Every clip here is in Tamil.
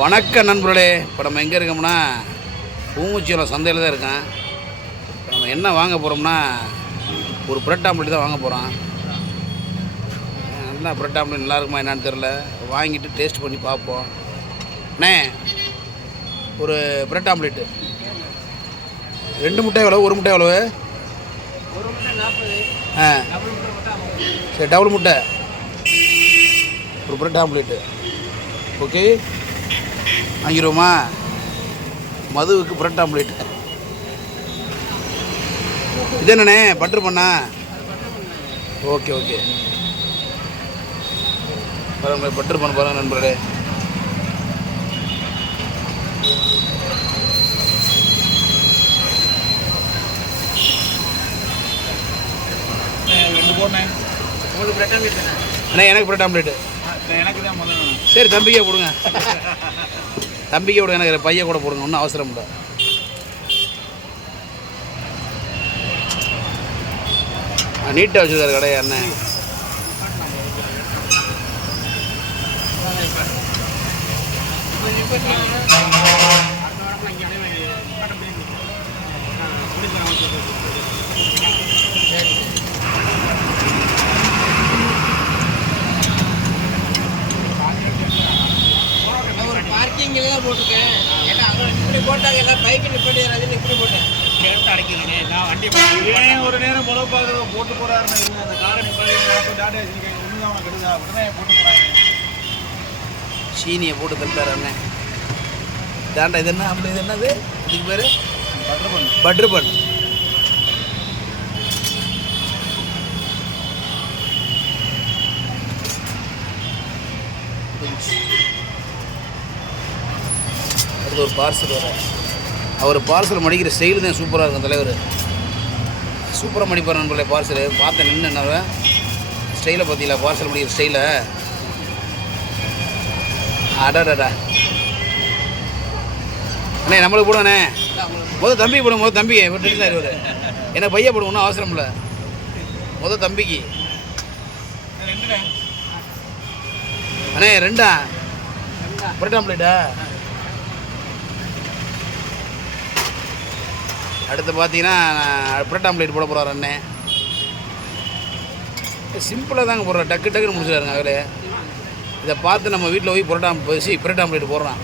வணக்கம் நண்பர்களே. இப்போ நம்ம எங்கே இருக்கோம்னா பூமுச்சியோட சந்தையில் தான் இருக்கேன். இப்போ நம்ம என்ன வாங்க போகிறோம்னா ஒரு பிரெட் ஆம்லெட் தான் வாங்க போகிறோம். நல்லா பிரெட் ஆம்லெட் நல்லா இருக்குமா என்னான்னு தெரில, வாங்கிட்டு டேஸ்ட் பண்ணி பார்ப்போம். அண்ணே ஒரு பிரெட் ஆம்லெட்டு 2 முட்டை எவ்வளோ, 1 முட்டை எவ்வளவு? சரி, டபுள் முட்டை ஒரு பிரெட் ஆம்லெட்டு. ஓகே, வாங்கிடுவோமா? மதுவுக்கு பிரெட் ஆம்லேட். இது என்னண்ணே, பட்டர் பண்ணா? ஓகே ஓகே, பாருங்க பட்டர் பண்ண பாருங்க நண்பர்களே. அண்ணா எனக்கு பிரெட் ஆம்லேட்டு. சரி, தம்பிக்கே போடுங்க. தம்பிக்கே விடுங்க, எனக்கு பைய கூட போடுங்க, ஒன்றும் அவசரம் இல்லை. நீட்டாக வச்சுருக்காரு கடையை அண்ணன். பார்க்கிங்லாம் போட்டிருக்கேன். ஏன்னா அங்கே இப்படி போட்டாங்க, எல்லாம் பைக்கு நிப்படி அதுன்னு இப்படி போட்டேன். கேட்டு அடைக்கிறேன் நான் வண்டி ஒரு நேரம் பொழவு பார்க்குற போட்டு போகிறாருன்னு இல்லை. அந்த காரை நிப்பாடி டாட்டா வச்சுருக்கேன். ஒன்று அவனை கெடுதா உடனே போட்டு போகிறாங்க. சீனியை போட்டு தள்ளார் அண்ணன். தாண்டா இது என்ன அப்படி, இது என்னது, இதுக்கு பேர் பட்டர் பண்ணு. பட்ரு பன். அடுத்து ஒரு பார்சல் வர. அவர் பார்சல் மடிக்கிற ஸ்டைலு தான் சூப்பராக இருக்கும் தலைவர். சூப்பராக மடிப்பார் நண்பர்களே பார்சல். பார்த்தேன் நின்று என்ன ஸ்டைலை பார்த்தீங்களா, பார்சல் மடிக்கிற ஸ்டைலை. அடாடா அண்ணே, நம்மளுக்கு போடுவாண்ணே. முதல் தம்பி போடுங்க, முதல் தம்பிக்கு டென்ஷன் ஆயிடுவார். எனக்கு பையன் போடுங்க, ஒன்றும் அவசரம் இல்லை. முதல் தம்பிக்கு அண்ணே 2 பிரெட் ஆம்லேட்டா. அடுத்து பார்த்தீங்கன்னா பிரெட் ஆம்லேட் போட போகிறார் அண்ணன். சிம்பிளாக தாங்க போடுறோம், டக்கு டக்குன்னு முடிச்சிடாருங்க அதில். இதை பார்த்து நம்ம வீட்டில் போய் பிரெட் ஆம்லேட் போடுறான்.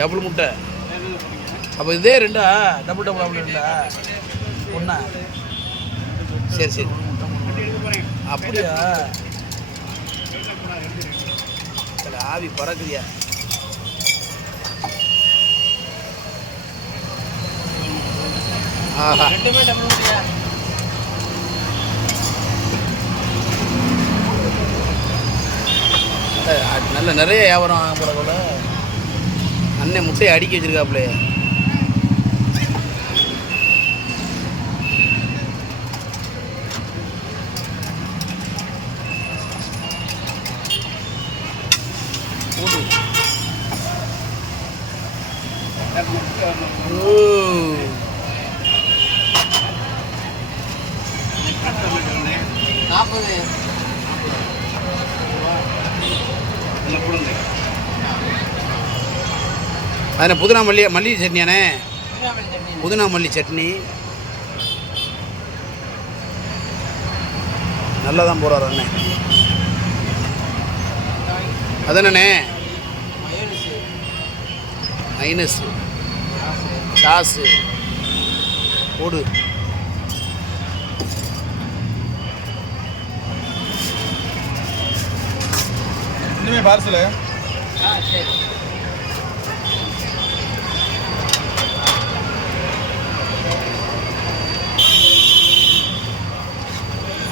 டபுள் முட்டை. அப்போ இதே 2 டபுள் ஆம்லேட்டா? 1. சரி சரி, அப்படியா? ஆவி பறக்குதியா? ஆஹா, நல்ல நிறைய வியாபாரம் ஆக போல போல. அண்ணன் முட்டையை அடிக்க வச்சிருக்காப்புலே. அதில் புதினா மல்லி சட்னியானே, புதினா மல்லி சட்னி நல்லா தான் போகிறார் அண்ணே. அதனே மைனஸ் சாஸு போடு. இன்னுமே பார்சலு.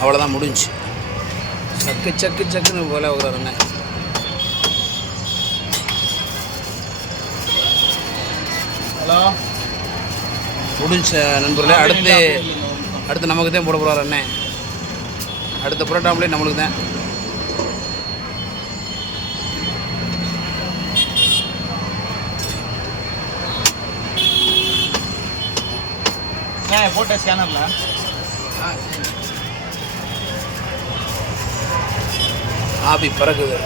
அவ்வளோதான், முடிஞ்சு. சக்குன்னு போல வைக்கிறார் அண்ணன். ஹலோ, முடிஞ்ச நண்பர்களே. அடுத்து நமக்கு தான் போட போகிறார் அண்ணன். அடுத்த பிரெட் ஆம்லேட் நம்மளுக்கு தான். போட்ட ஸ்கேனரில் ஆவி பறக்குது.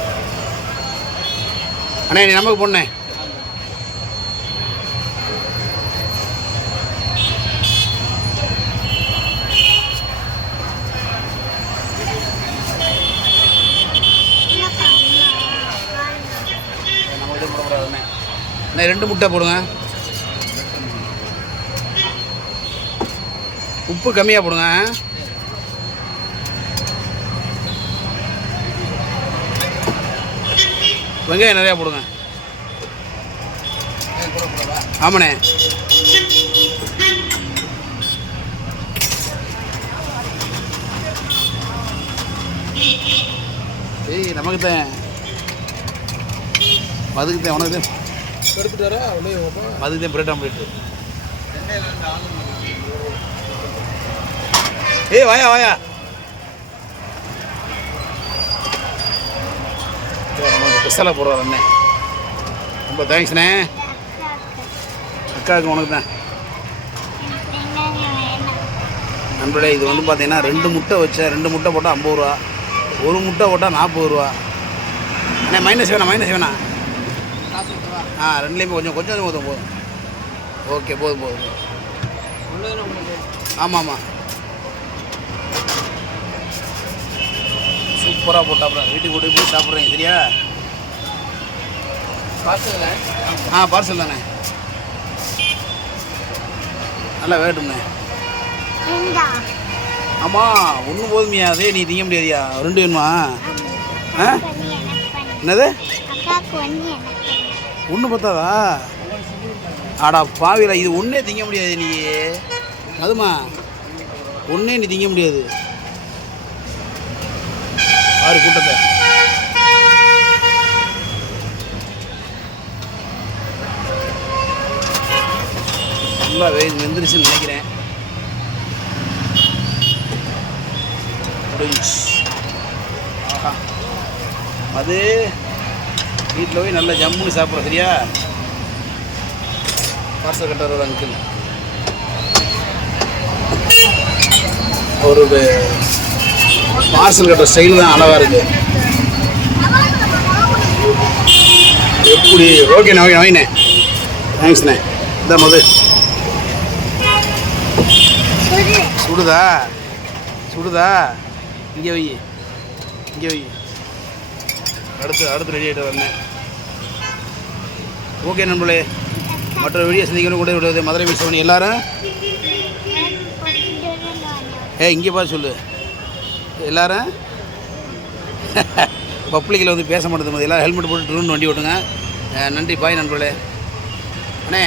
அண்ணே நீ நமக்கு பொண்ணே நமக்கு இது போடக்கூடாதுண்ணே அண்ணே 2 முட்டை போடுங்க. உப்பு கம்மியாக போடுங்க. வெங்காயம் நிறையா போடுங்க. ஆமாண்ணே. ஏய் நமக்கு தான் மதுக்கு தான் உனக்கு தான் எடுத்துட்டாரா மதுக்கு தான் பிரெட் ஆம்லேட்டு. ஏய் வாயா வாயா. நமக்கு ஸ்பெஷலாக போடுறாரு அண்ணே. ரொம்ப தேங்க்ஸ்ண்ணே. அக்காவுக்கு உனக்கு தான் நண்பர்களே. இது வந்து பார்த்தீங்கன்னா 2 முட்டை வச்சேன். 2 முட்டை போட்டால் 50 ரூபா, 1 முட்டை போட்டால் 40 ரூபா. அண்ணே மைனஸ் வேணாம். ரெண்டுலேயுமே கொஞ்சம் போதும். ஓகே போதும். ஆமாம் சூப்பராக போட்டாப்புல. வீட்டுக்கு கூட்டி போய் சாப்பிட்றீங்க சரியா? பார்சல் பார்சல் தானே. நல்லா வேட்டும்ண்ணே. ஆமாம் ஒன்று போதுமையா? அதே நீ திங்க முடியாதியா? 2 வேணுமா? என்னது? ஒன்று பத்தாதா? ஆடா பாவில, இது ஒன்றே திங்க முடியாது நீ. அதுமா ஒன்றே நீ திங்க முடியாது. ஆறு கூட்டத்தை நல்லா வெந்துருச்சுன்னு நினைக்கிறேன். ஆஹா அது வீட்டில் போய் நல்லா ஜம்முன்னு சாப்பிட்றோம் சரியா? பார்சல் கட்டுற அங்கிள் ஒரு பார்சல் கட்டுற ஸ்டைல் தான் அழகாக இருக்குது. எப்படி? ஓகேண்ணே வாங்கினே. தேங்க்ஸ்ண்ணே. இந்த மது சுடுதா? இங்கே வை. அடுத்து ரெடி ஆகிட்டு வரேன். ஓகே நண்பர்களே, மற்ற வீடியோ சந்திக்கணும் கூட விடுவது மதுரை மிஸ் பண்ணி எல்லாரும் இங்கே பார்த்து சொல்லு. எல்லாரும் பப்ளிக்கில் வந்து பேச மாட்டேது. எல்லோரும் ஹெல்மெட் போட்டு ட்ரோன் வண்டி ஓட்டுங்க. நன்றி பாய் நண்பர்களே. அண்ணே